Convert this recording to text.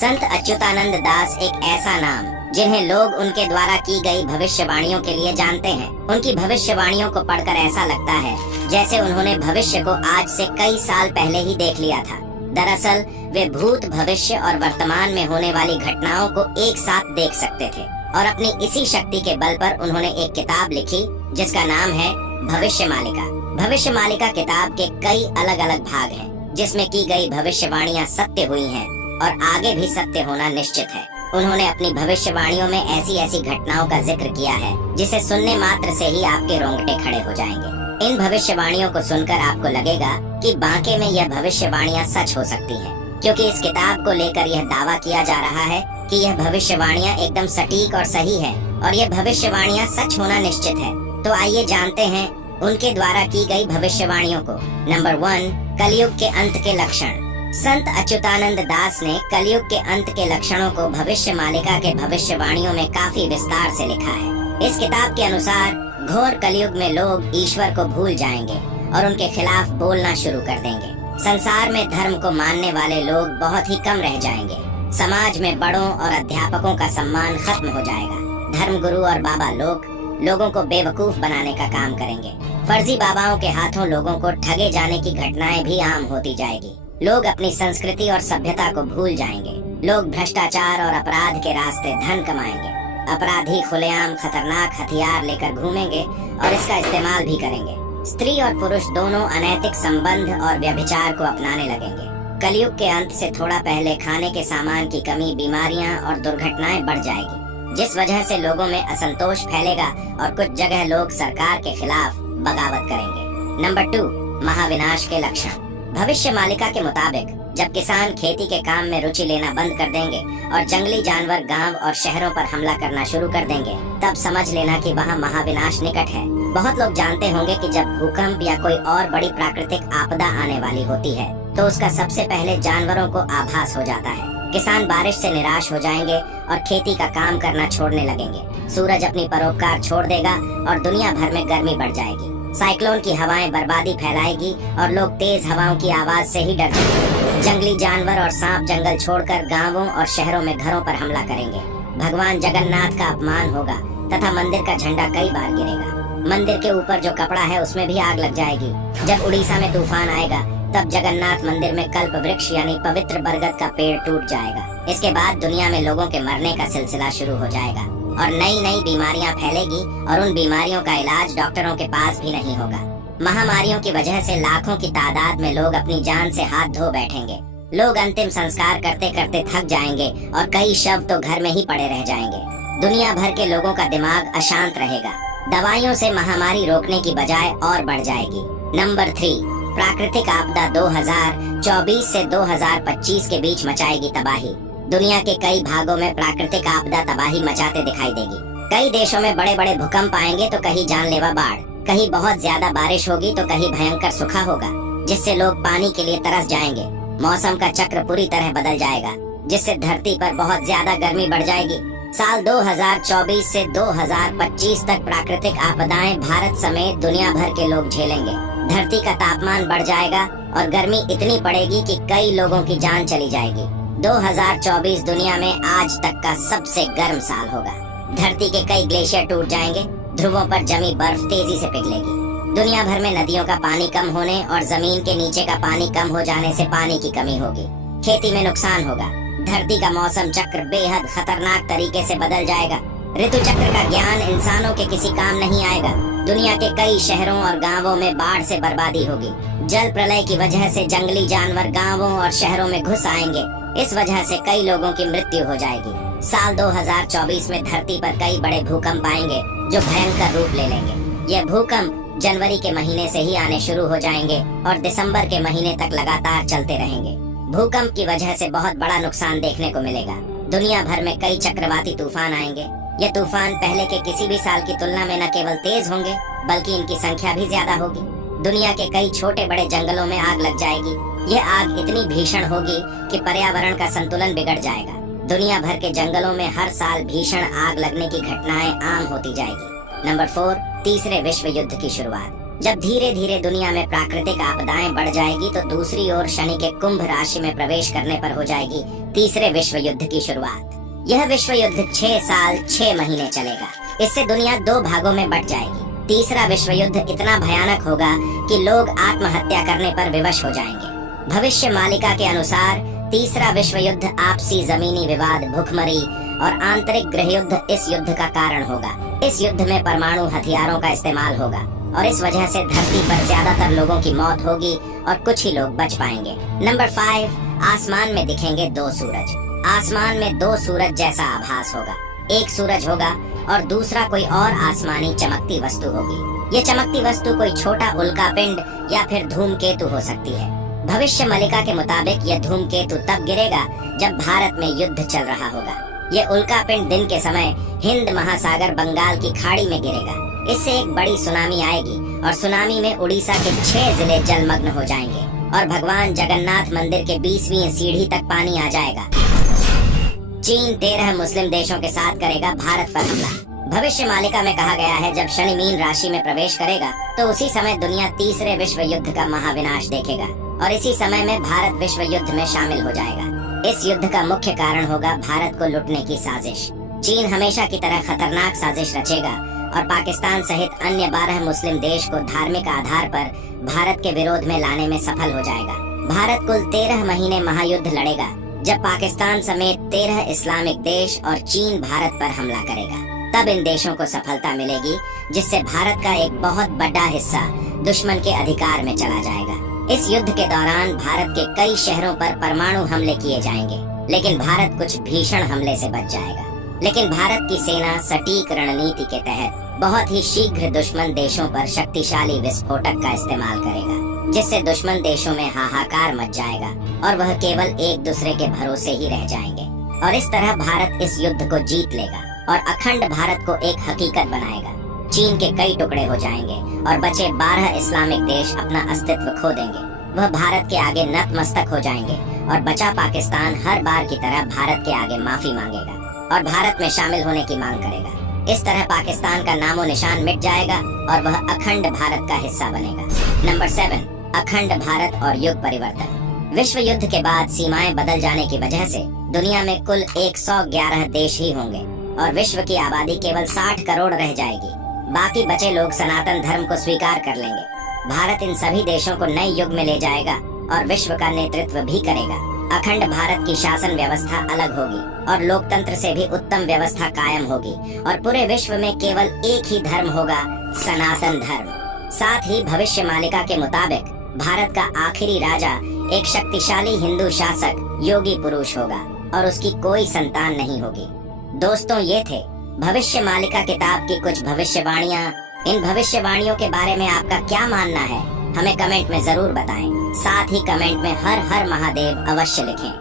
संत अच्युतानंद दास एक ऐसा नाम जिन्हें लोग उनके द्वारा की गई भविष्यवाणियों के लिए जानते हैं। उनकी भविष्यवाणियों को पढ़कर ऐसा लगता है जैसे उन्होंने भविष्य को आज से कई साल पहले ही देख लिया था। दरअसल वे भूत, भविष्य और वर्तमान में होने वाली घटनाओं को एक साथ देख सकते थे और अपनी इसी शक्ति के बल पर उन्होंने एक किताब लिखी जिसका नाम है भविष्य मालिका। भविष्य मालिका किताब के कई अलग अलग भाग हैं जिसमें की गई भविष्यवाणियां सत्य हुई हैं और आगे भी सत्य होना निश्चित है। उन्होंने अपनी भविष्यवाणियों में ऐसी ऐसी घटनाओं का जिक्र किया है जिसे सुनने मात्र से ही आपके रोंगटे खड़े हो जाएंगे। इन भविष्यवाणियों को सुनकर आपको लगेगा कि बांके में यह भविष्यवाणियां सच हो सकती हैं, क्योंकि इस किताब को लेकर यह दावा किया जा रहा है कि यह भविष्यवाणियां एकदम सटीक और सही है और यह भविष्यवाणियां सच होना निश्चित है। तो आइए जानते हैं उनके द्वारा की गई भविष्यवाणियों को। नंबर 1, कलयुग के अंत के लक्षण। संत अच्युतानंद दास ने कलयुग के अंत के लक्षणों को भविष्य मालिका के भविष्यवाणियों में काफी विस्तार से लिखा है। इस किताब के अनुसार घोर कलयुग में लोग ईश्वर को भूल जाएंगे और उनके खिलाफ बोलना शुरू कर देंगे। संसार में धर्म को मानने वाले लोग बहुत ही कम रह जाएंगे। समाज में बड़ों और अध्यापकों का सम्मान खत्म हो जाएगा। धर्म गुरु और बाबा लोगों को बेवकूफ बनाने का काम करेंगे। फर्जी बाबाओं के हाथों लोगों को ठगे जाने की घटनाएं भी आम होती जाएगी। लोग अपनी संस्कृति और सभ्यता को भूल जाएंगे। लोग भ्रष्टाचार और अपराध के रास्ते धन कमाएंगे। अपराधी खुलेआम खतरनाक हथियार लेकर घूमेंगे और इसका इस्तेमाल भी करेंगे। स्त्री और पुरुष दोनों अनैतिक संबंध और व्यभिचार को अपनाने लगेंगे। कलयुग के अंत से थोड़ा पहले खाने के सामान की कमी, बीमारियां और दुर्घटनाएं बढ़ जाएगी, जिस वजह से लोगों में असंतोष फैलेगा और कुछ जगह लोग सरकार के खिलाफ बगावत करेंगे। नंबर 2, महाविनाश के लक्षण। भविष्य मालिका के मुताबिक जब किसान खेती के काम में रुचि लेना बंद कर देंगे और जंगली जानवर गांव और शहरों पर हमला करना शुरू कर देंगे, तब समझ लेना कि वहां महाविनाश निकट है। बहुत लोग जानते होंगे कि जब भूकंप या कोई और बड़ी प्राकृतिक आपदा आने वाली होती है तो उसका सबसे पहले जानवरों को आभास हो जाता है। किसान बारिश से निराश हो जाएंगे और खेती का काम करना छोड़ने लगेंगे। सूरज अपनी परोपकार छोड़ देगा और दुनिया भर में गर्मी बढ़ जाएगी। साइक्लोन की हवाएं बर्बादी फैलाएगी और लोग तेज हवाओं की आवाज से ही डर जाएंगे। जंगली जानवर और सांप जंगल छोड़कर गांवों और शहरों में घरों पर हमला करेंगे। भगवान जगन्नाथ का अपमान होगा तथा मंदिर का झंडा कई बार गिरेगा। मंदिर के ऊपर जो कपड़ा है उसमें भी आग लग जाएगी। जब उड़ीसा में तूफान आएगा तब जगन्नाथ मंदिर में कल्प वृक्ष यानी पवित्र बरगद का पेड़ टूट जाएगा। इसके बाद दुनिया में लोगों के मरने का सिलसिला शुरू हो जाएगा और नई नई बीमारियां फैलेगी और उन बीमारियों का इलाज डॉक्टरों के पास भी नहीं होगा। महामारियों की वजह से लाखों की तादाद में लोग अपनी जान से हाथ धो बैठेंगे। लोग अंतिम संस्कार करते करते थक जाएंगे और कई शव तो घर में ही पड़े रह जाएंगे। दुनिया भर के लोगों का दिमाग अशांत रहेगा। दवाइयों से महामारी रोकने की बजाय और बढ़ जाएगी। नंबर 3, प्राकृतिक आपदा 2024 से 2025 के बीच मचाएगी तबाही। दुनिया के कई भागों में प्राकृतिक आपदा तबाही मचाते दिखाई देगी। कई देशों में बड़े बड़े भूकंप आएंगे तो कहीं जानलेवा बाढ़, कहीं बहुत ज्यादा बारिश होगी तो कहीं भयंकर सूखा होगा, जिससे लोग पानी के लिए तरस जाएंगे। मौसम का चक्र पूरी तरह बदल जाएगा, जिससे धरती पर बहुत ज्यादा गर्मी बढ़ जाएगी। साल 2024 से 2025 तक प्राकृतिक आपदाएं भारत समेत दुनिया भर के लोग झेलेंगे। धरती का तापमान बढ़ जाएगा और गर्मी इतनी पड़ेगी कि कई लोगों की जान चली जाएगी। 2024 दुनिया में आज तक का सबसे गर्म साल होगा। धरती के कई ग्लेशियर टूट जाएंगे। ध्रुवों पर जमी बर्फ तेजी से पिघलेगी। दुनिया भर में नदियों का पानी कम होने और जमीन के नीचे का पानी कम हो जाने से पानी की कमी होगी। खेती में नुकसान होगा। धरती का मौसम चक्र बेहद खतरनाक तरीके से बदल जाएगा। ऋतु चक्र का ज्ञान इंसानों के किसी काम नहीं आएगा। दुनिया के कई शहरों और गांवों में बाढ़ से बर्बादी होगी। जल प्रलय की वजह से जंगली जानवर गांवों और शहरों में घुस आएंगे। इस वजह से कई लोगों की मृत्यु हो जाएगी। साल 2024 में धरती पर कई बड़े भूकंप आएंगे जो भयंकर रूप ले लेंगे। ये भूकंप जनवरी के महीने से ही आने शुरू हो जाएंगे और दिसंबर के महीने तक लगातार चलते रहेंगे। भूकंप की वजह से बहुत बड़ा नुकसान देखने को मिलेगा। दुनिया भर में कई चक्रवाती तूफान आएंगे। ये तूफान पहले के किसी भी साल की तुलना में न केवल तेज होंगे बल्कि इनकी संख्या भी ज्यादा होगी। दुनिया के कई छोटे बड़े जंगलों में आग लग जाएगी। ये आग इतनी भीषण होगी कि पर्यावरण का संतुलन बिगड़ जाएगा। दुनिया भर के जंगलों में हर साल भीषण आग लगने की घटनाएं आम होती जाएगी। नंबर 4, तीसरे विश्व युद्ध की शुरुआत। जब धीरे धीरे दुनिया में प्राकृतिक आपदाएं बढ़ जाएगी तो दूसरी ओर शनि के कुंभ राशि में प्रवेश करने पर हो जाएगी तीसरे विश्व युद्ध की शुरुआत। यह विश्व युद्ध 6 साल 6 महीने चलेगा। इससे दुनिया 2 भागों में बट जाएगी। तीसरा विश्व युद्ध इतना भयानक होगा कि लोग आत्महत्या करने पर विवश हो जाएंगे। भविष्य मालिका के अनुसार तीसरा विश्व युद्ध आपसी जमीनी विवाद, भूखमरी और आंतरिक गृह युद्ध इस युद्ध का कारण होगा। इस युद्ध में परमाणु हथियारों का इस्तेमाल होगा और इस वजह से धरती पर ज्यादातर लोगों की मौत होगी और कुछ ही लोग बच पाएंगे। नंबर 5, आसमान में दिखेंगे 2 सूरज। आसमान में 2 सूरज जैसा आभास होगा। एक सूरज होगा और दूसरा कोई और आसमानी चमकती वस्तु होगी। ये चमकती वस्तु कोई छोटा उल्कापिंड या फिर धूमकेतु हो सकती है। भविष्य मलिका के मुताबिक यह धूमकेतु तब गिरेगा जब भारत में युद्ध चल रहा होगा। ये उल्कापिंड दिन के समय हिंद महासागर बंगाल की खाड़ी में गिरेगा। इससे एक बड़ी सुनामी आएगी और सुनामी में उड़ीसा के 6 जिले जलमग्न हो जाएंगे और भगवान जगन्नाथ मंदिर के 20वीं सीढ़ी तक पानी आ जाएगा। चीन 13 मुस्लिम देशों के साथ करेगा भारत पर हमला। भविष्य मालिका में कहा गया है जब शनि मीन राशि में प्रवेश करेगा तो उसी समय दुनिया तीसरे विश्व युद्ध का महाविनाश देखेगा और इसी समय में भारत विश्व युद्ध में शामिल हो जाएगा। इस युद्ध का मुख्य कारण होगा भारत को लुटने की साजिश। चीन हमेशा की तरह खतरनाक साजिश रचेगा और पाकिस्तान सहित अन्य 12 मुस्लिम देश को धार्मिक आधार पर भारत के विरोध में लाने में सफल हो जाएगा। भारत कुल 13 महीने महायुद्ध लड़ेगा जब पाकिस्तान समेत 13 इस्लामिक देश और चीन भारत पर हमला करेगा। तब इन देशों को सफलता मिलेगी जिससे भारत का एक बहुत बड़ा हिस्सा दुश्मन के अधिकार में चला जाएगा। इस युद्ध के दौरान भारत के कई शहरों पर परमाणु हमले किए जाएंगे, लेकिन भारत कुछ भीषण हमले से बच जाएगा। लेकिन भारत की सेना सटीक रणनीति के तहत बहुत ही शीघ्र दुश्मन देशों पर शक्तिशाली विस्फोटक का इस्तेमाल करेगा, जिससे दुश्मन देशों में हाहाकार मच जाएगा और वह केवल एक दूसरे के भरोसे ही रह जाएंगे। और इस तरह भारत इस युद्ध को जीत लेगा और अखंड भारत को एक हकीकत बनाएगा। चीन के कई टुकड़े हो जाएंगे और बचे 12 इस्लामिक देश अपना अस्तित्व खो देंगे। वह भारत के आगे नतमस्तक हो जाएंगे और बचा पाकिस्तान हर बार की तरह भारत के आगे माफी मांगेगा और भारत में शामिल होने की मांग करेगा। इस तरह पाकिस्तान का नामो निशान मिट जाएगा और वह अखंड भारत का हिस्सा बनेगा। नंबर 7, अखंड भारत और युग परिवर्तन। विश्व युद्ध के बाद सीमाएं बदल जाने की वजह से दुनिया में कुल 111 देश ही होंगे और विश्व की आबादी केवल 60 करोड़ रह जाएगी। बाकी बचे लोग सनातन धर्म को स्वीकार कर लेंगे। भारत इन सभी देशों को नए युग में ले जाएगा और विश्व का नेतृत्व भी करेगा। अखंड भारत की शासन व्यवस्था अलग होगी और लोकतंत्र से भी उत्तम व्यवस्था कायम होगी और पूरे विश्व में केवल एक ही धर्म होगा, सनातन धर्म। साथ ही भविष्य मालिका के मुताबिक भारत का आखिरी राजा एक शक्तिशाली हिंदू शासक योगी पुरुष होगा और उसकी कोई संतान नहीं होगी। दोस्तों, ये थे भविष्य मालिका किताब की कुछ भविष्यवाणियाँ। इन भविष्यवाणियों के बारे में आपका क्या मानना है, हमें कमेंट में जरूर बताएं। साथ ही कमेंट में हर हर महादेव अवश्य लिखें।